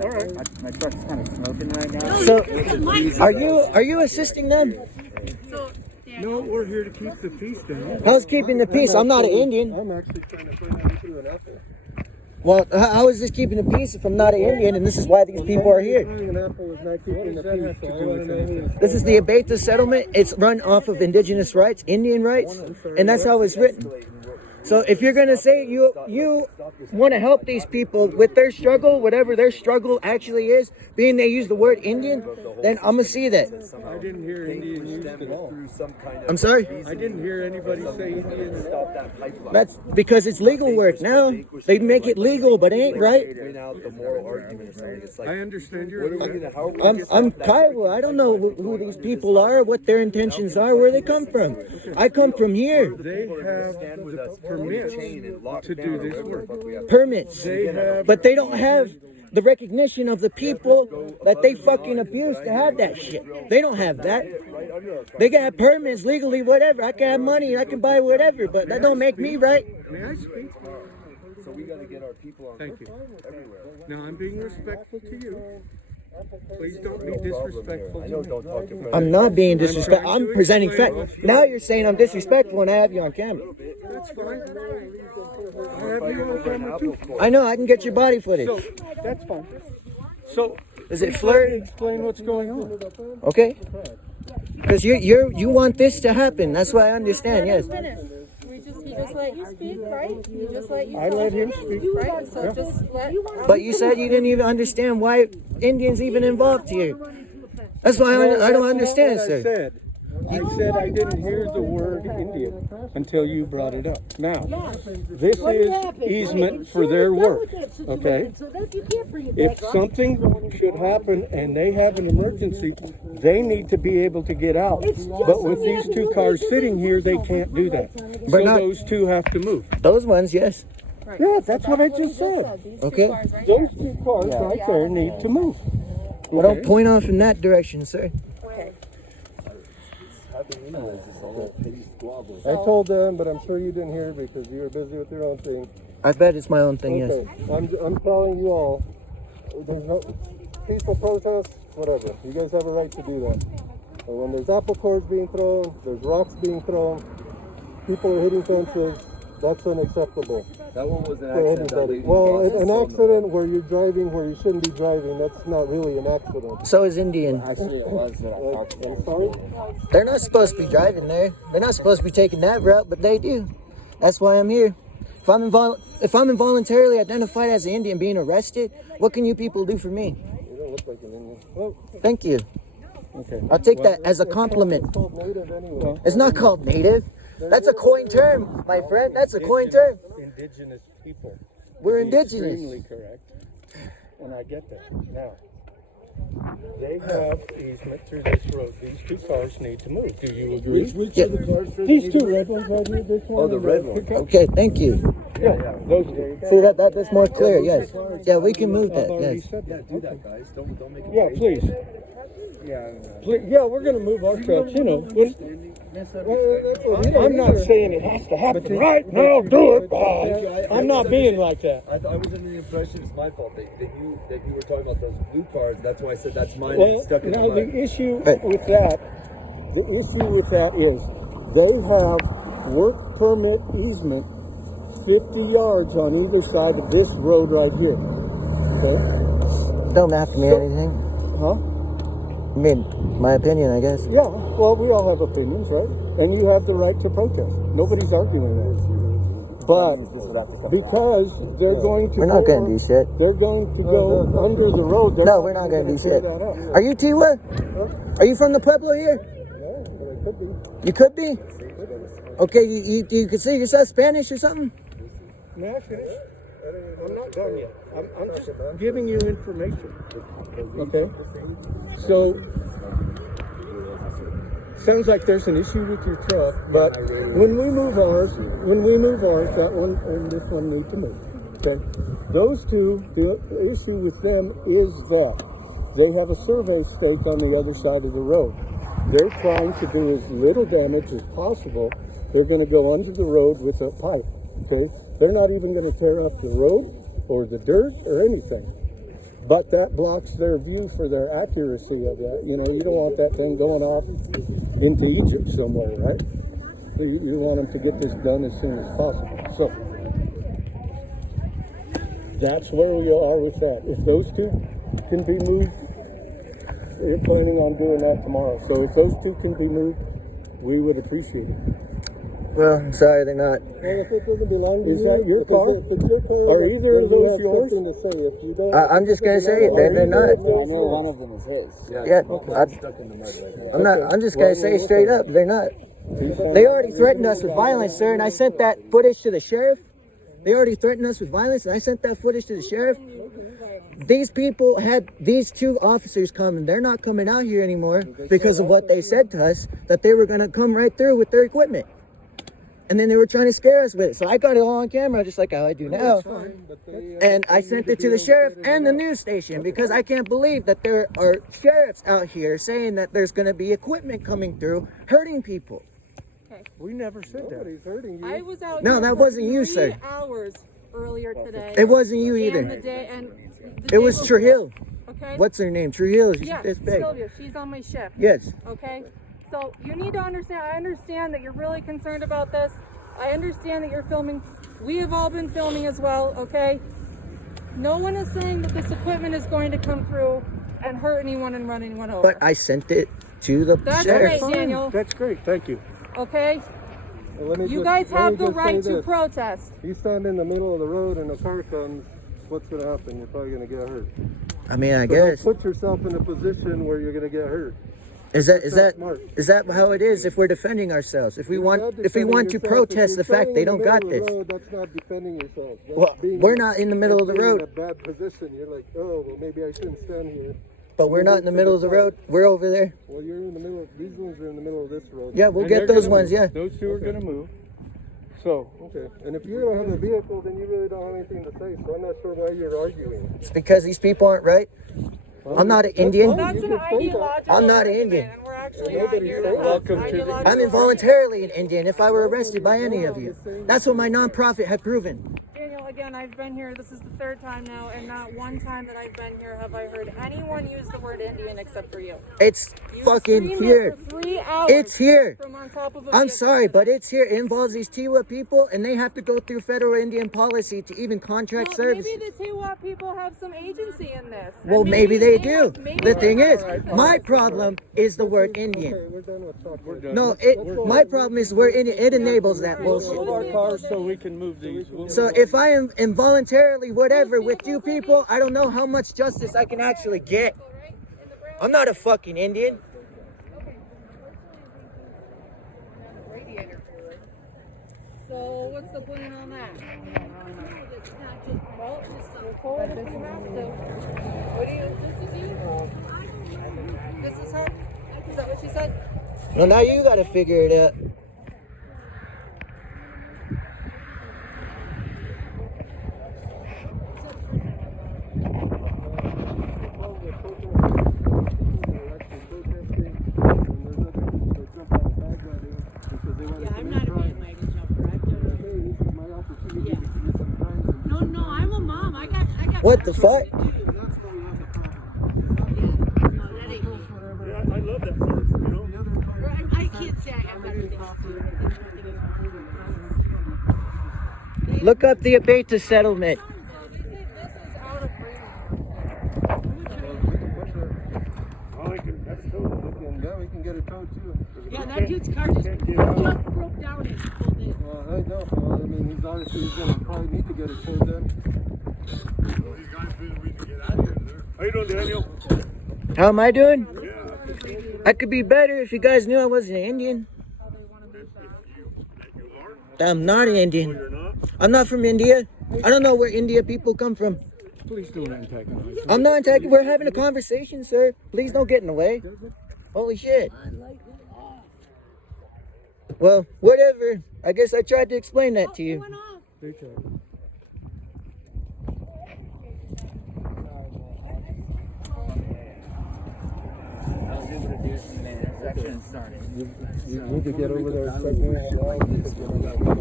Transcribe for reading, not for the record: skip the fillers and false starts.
All right. My truck's kind of smoking right now. So, are you assisting them? No, we're here to keep the peace down. How's keeping the peace? I'm not an Indian. I'm actually trying to find out through an apple. Well, how is this keeping the peace if I'm not an Indian and this is why these people are here? An apple is not keeping the peace, so I want to know who is. This is the Abeta settlement. It's run off of indigenous rights, Indian rights, and that's how it's written. So if you're going to say you want to help these people with their struggle, whatever their struggle actually is, being they use the word Indian, then I'm going to see that. I didn't hear Indian used at all. I'm sorry? I didn't hear anybody say Indian at all. That's because it's legal work now. They make it legal, but it ain't right. I understand your I'm Kiowa. I don't know who these people are, what their intentions are, where they come from. I come from here. They have the permits to do this work. Permits. They have, But they don't have the recognition of the people that they fucking abuse to have that shit. They don't have that. They can have permits legally, whatever. I can have money, I can buy whatever, but that don't make me right. may I speak? So we got to get our people on. Thank you. Now I'm being respectful to you. Please don't be disrespectful to me. I'm not being disrespectful. I'm presenting facts. Now you're saying I'm disrespectful and I have you on camera. That's fine. I have you on camera too. I know, I can get your body footage. So that's fine. So Is it flirt? explain what's going on. Okay? Because you want this to happen. That's what I understand, yes. He just let you speak, right? He just let you I let him speak. right? So just let. But you said you didn't even understand why Indians even involved here. That's why I don't understand, sir. I said I didn't hear the word Indian until you brought it up. Now, this is easement for their work, okay? If something should happen and they have an emergency, they need to be able to get out. But with these two cars sitting here, they can't do that. But So not- those two have to move. Those ones, yes. Yeah, that's what I just said. Okay? Those two cars right there need to move. Well, don't point off in that direction, sir. I told them, but I'm sure you didn't hear because you were busy with your own thing. I bet it's my own thing, yes. Okay, I'm telling you all, there's no peaceful protest, whatever. You guys have a right to do that. But when there's apple cores being thrown, there's rocks being thrown, people are hitting fences, that's unacceptable. That one was an For accident. anybody. Well, an accident where you're driving where you shouldn't be driving, that's not really an accident. So is Indian. Actually, it was that I talked I'm sorry? They're not supposed to be driving there. They're not supposed to be taking that route, but they do. That's why I'm here. If I'm involuntarily identified as an Indian being arrested, what can you people do for me? You don't look like an Indian. Well, Thank you. okay. I'll take that as a compliment. It's called native anyway. It's not called native. That's a coined term, my friend. That's a coined term. Indigenous people. We're To be indigenous. Extremely correct. And I get that. Now, they have easement through this road. These two cars need to move. Do you agree? Which Yeah. are the cars for These two red ones right here. This one. Oh, the and red one. pickup. Okay, thank you. Yeah, those two. See that's more clear, yes. Yeah, we can move I've that, already yes. said Yeah, that. do that, guys. Don't make it. Yeah, please. Please. Yeah, we're gonna move our trucks. You know, I'm not saying it has to happen right now. Do it. I'm not being like that. I was under the impression it's my fault that you were talking about those blue cards. That's why I said that's mine. Well, It's stuck in now my the mind. issue with that is they have work permit easement 50 yards on either side of this road right here. Okay? Don't have to mean anything. Huh? I mean, my opinion, I guess. Yeah. Well, we all have opinions, right? And you have the right to protest. Nobody's arguing that. But because they're going to We're not going to do shit. They're going to go under the road. They're No, we're not going to do clear shit. that up. Are you Tiwa? Are you from the Pueblo here? Yeah, but it could be. You could be? Okay, you consider yourself Spanish or something? May I finish? I'm not done yet. I'm just giving you information. Okay? So, sounds like there's an issue with your truck, but when we move ours, that one and this one need to move. Okay? Those two, the issue with them is that they have a survey stake on the other side of the road. They're trying to do as little damage as possible. They're going to go under the road with a pipe. Okay? They're not even going to tear up the road or the dirt or anything. but that blocks their view for the accuracy of that. You know, you don't want that thing going off into Egypt somewhere, right? You want them to get this done as soon as possible. So that's where we are with that. If those two can be moved, we're planning on doing that tomorrow. So if those two can be moved, we would appreciate it. Well, I'm sorry, they're not. Well, if it doesn't belong to you, is that your car? If it's your car, are either of those yours? To say. If you don't, I'm just gonna say they're not. I know one of them is his. Yeah, I'm stuck in the mud right now. I'm not. I'm just gonna say straight up, they're not. They already threatened us with violence, sir, and I sent that footage to the sheriff. They already threatened us with violence, and I sent that footage to the sheriff. These people had these two officers come, and they're not coming out here anymore because of what they said to us, that they were gonna come right through with their equipment. And then they were trying to scare us with it. So I got it all on camera, just like how I do now. And I sent it to the sheriff and the news station because I can't believe that there are sheriffs out here saying that there's going to be equipment coming through hurting people. we never said that. He's hurting you. I was out No, here that for wasn't you, 3 sir. hours earlier today. It wasn't you And either. the day, and the It day was before. Trujillo. Okay. What's her name? Trujillo. She's Yeah, this big. Sylvia. She's on my shift. Yes. Okay. So you need to understand. I understand that you're really concerned about this. I understand that you're filming. We have all been filming as well. Okay. No one is saying that this equipment is going to come through and hurt anyone and run anyone over. But I sent it to the That's sheriff. okay, Daniel. That's great. Thank you. Okay. Let me You just- guys let have me the just say right to this. protest. You stand in the middle of the road and a car comes, what's going to happen? You're probably going to get hurt. I mean, I So don't guess. put yourself in a position where you're going to get hurt. Is that smart. is that how it is if we're defending ourselves? If we You're want not to defending protest yourself. the If you're fact they standing don't in got the this. middle of the road, that's not defending yourself. That's Well, being- we're not in the middle of the that's being road. in a bad position. You're like, oh, well, maybe I shouldn't stand here. But we're not in the middle of the road. We're over there. Well, you're in the middle. These ones are in the middle of this road. Yeah, we'll And get they're those gonna ones. move. Yeah. Those two are going to move. So, okay. And if you don't have a vehicle, then you really don't have anything to say. So I'm not sure why you're arguing. It's because these people aren't right. I'm not an Indian. That's You an can say that. ideological I'm not an argument, Indian. and we're actually And not nobody here said to that. have Welcome to the- ideological I'm involuntarily an Indian if I were arrested by any of you. That's what my nonprofit had proven. Daniel, again, I've been here. This is the 3rd time now, and not one time that I've been here have I heard anyone use the word Indian except for you. It's You fucking screamed here. it for 3 hours. It's here. From on top of a I'm vehicle sorry, today. but it's here. It involves these Tiwa people, and they have to go through federal Indian policy to even contract Well, services. maybe the Tiwa people have some agency in this. And Well, maybe they do. have- maybe The they thing have is, people. my problem is the word Indian. Okay, we're done with talking. We're done. No, my problem is where it enables that bullshit. Move our cars so we can move these. So if I am involuntarily whatever with you people, I don't know how much justice I can actually get. I'm not a fucking Indian. So what's the plan on that? Well, just go forward if you have to. What do you? This is you. This is her. Is that what she said? Well, now you gotta figure it out. Yeah, I'm not a bandwagon jumper. I've done it. Yeah. No, I'm a mom. I got. What the fuck? Yeah, no, that ain't me. Yeah, I love that part, you know? I can't say I have everything. Look up the Abeta settlement. So they say this is out of range. That's totally. Yeah, we can get it towed too. Yeah, that dude's car just broke down and pulled in. Well, I know. Well, I mean, he's obviously going to probably need to get it towed then. These guys really need to get out of there. How you doing, Daniel? How am I doing? Yeah. I could be better if you guys knew I wasn't an Indian. I'm not an Indian. You're not? I'm not from India. I don't know where India people come from. Please don't antagonize. I'm not attacking. We're having a conversation, sir. Please don't get in the way. Holy shit. Well, whatever. I guess I tried to explain that to you. You need to get over there and start doing it now because you're not-